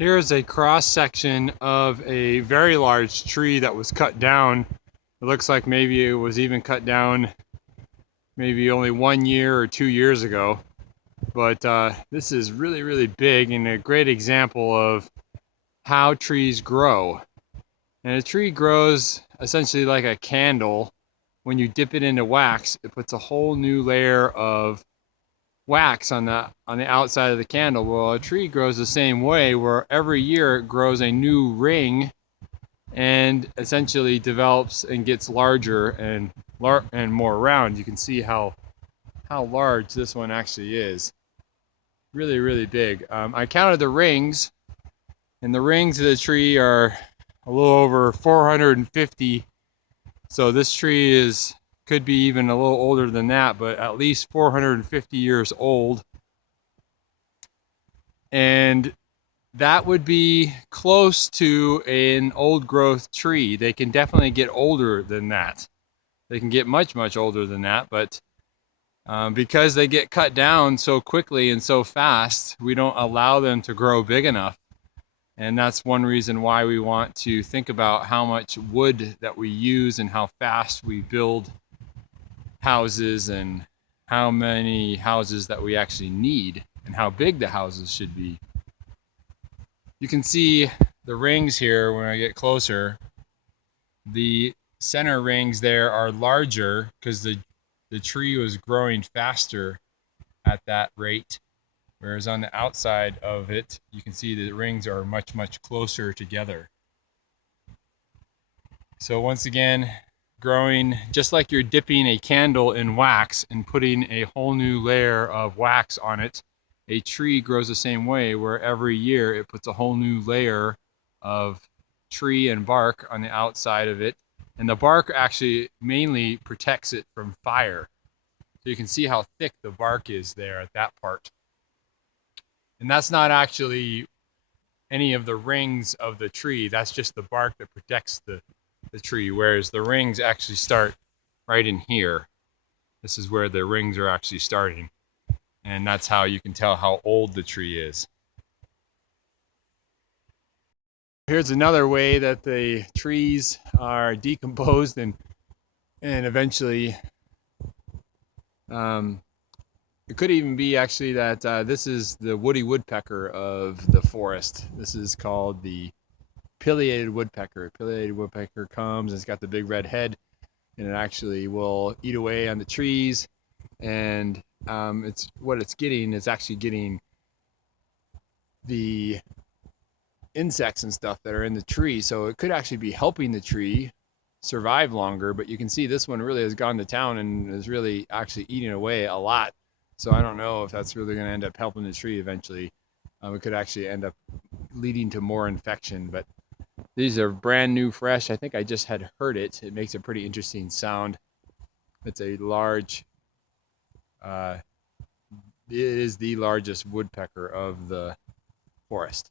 Here's a cross section of a very large tree that was cut down. It looks like maybe it was even cut down maybe only 1 year or 2 years ago. But this is really, really big and a great example of how trees grow. And a tree grows essentially like a candle. When you dip it into wax, it puts a whole new layer of wax on the outside of the candle. Well, a tree grows the same way, where every year it grows a new ring and essentially develops and gets larger and more round. You can see how large this one actually is. Really, really big. I counted the rings, and the rings of the tree are a little over 450. So this tree could be even a little older than that, but at least 450 years old. And that would be close to an old growth tree. They can definitely get older than that. They can get much, much older than that, but because they get cut down so quickly and so fast, we don't allow them to grow big enough. And that's one reason why we want to think about how much wood that we use and how fast we build houses and how many houses that we actually need and how big the houses should be. You can see the rings here when I get closer. The center rings there are larger because the tree was growing faster at that rate. Whereas on the outside of it, you can see the rings are much, much closer together. So once again, growing just like you're dipping a candle in wax and putting a whole new layer of wax on it, a tree grows the same way, where every year it puts a whole new layer of tree and bark on the outside of it. And the bark actually mainly protects it from fire. So you can see how thick the bark is there at that part. And that's not actually any of the rings of the tree. That's just the bark that protects the tree, whereas the rings actually start right in here. This is where the rings are actually starting. And that's how you can tell how old the tree is. Here's another way that the trees are decomposed and eventually it could even be actually that this is the woody woodpecker of the forest. This is called the pileated woodpecker. Pileated woodpecker comes and it's got the big red head, and it actually will eat away on the trees. And it's actually getting the insects and stuff that are in the tree. So it could actually be helping the tree survive longer. But you can see this one really has gone to town and is really actually eating away a lot. So I don't know if that's really going to end up helping the tree eventually. It could actually end up leading to more infection. But these are brand new, fresh. I think I just had heard it. It makes a pretty interesting sound. It's a large, it is the largest woodpecker of the forest.